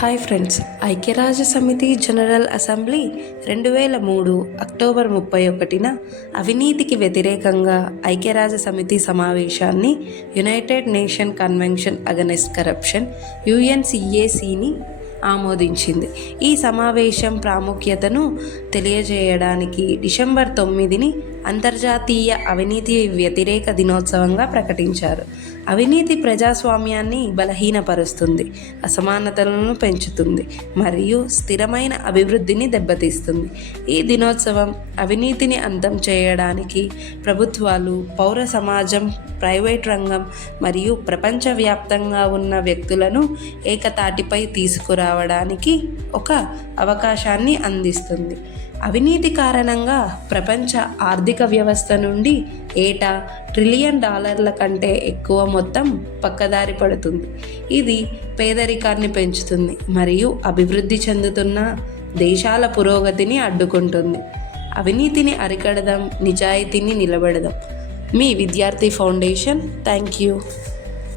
Hi friends, ఐక్యరాజ్య సమితి general assembly 2003 October 31న అవినీతికి వ్యతిరేకంగా ఐక్యరాజ్య సమితి సమావేశాన్ని united nation convention against corruption UNCACని ఆమోదించింది. ఈ సమావేశం ప్రాముఖ్యతను తెలియజేయడానికి డిసెంబర్ 9ని అంతర్జాతీయ అవినీతి వ్యతిరేక దినోత్సవంగా ప్రకటించారు. అవినీతి ప్రజాస్వామ్యాన్ని బలహీనపరుస్తుంది, అసమానతలను పెంచుతుంది మరియు స్థిరమైన అభివృద్ధిని దెబ్బతీస్తుంది. ఈ దినోత్సవం అవినీతిని అంతం చేయడానికి ప్రభుత్వాలు, పౌర సమాజం, ప్రైవేట్ రంగం మరియు ప్రపంచవ్యాప్తంగా ఉన్న వ్యక్తులను ఏకతాటిపై తీసుకురావడానికి ఒక అవకాశాన్ని అందిస్తుంది. అవినీతి కారణంగా ప్రపంచ ఆర్థిక వ్యవస్థ నుండి ఏటా $1 ట్రిలియన్ కంటే ఎక్కువ మొత్తం పక్కదారి పడుతుంది. ఇది పేదరికాన్ని పెంచుతుంది మరియు అభివృద్ధి చెందుతున్న దేశాల పురోగతిని అడ్డుకుంటుంది. అవినీతిని అరికడదాం, నిజాయితీని నిలబెడదాం. మీ విద్యార్థి ఫౌండేషన్. Thank you.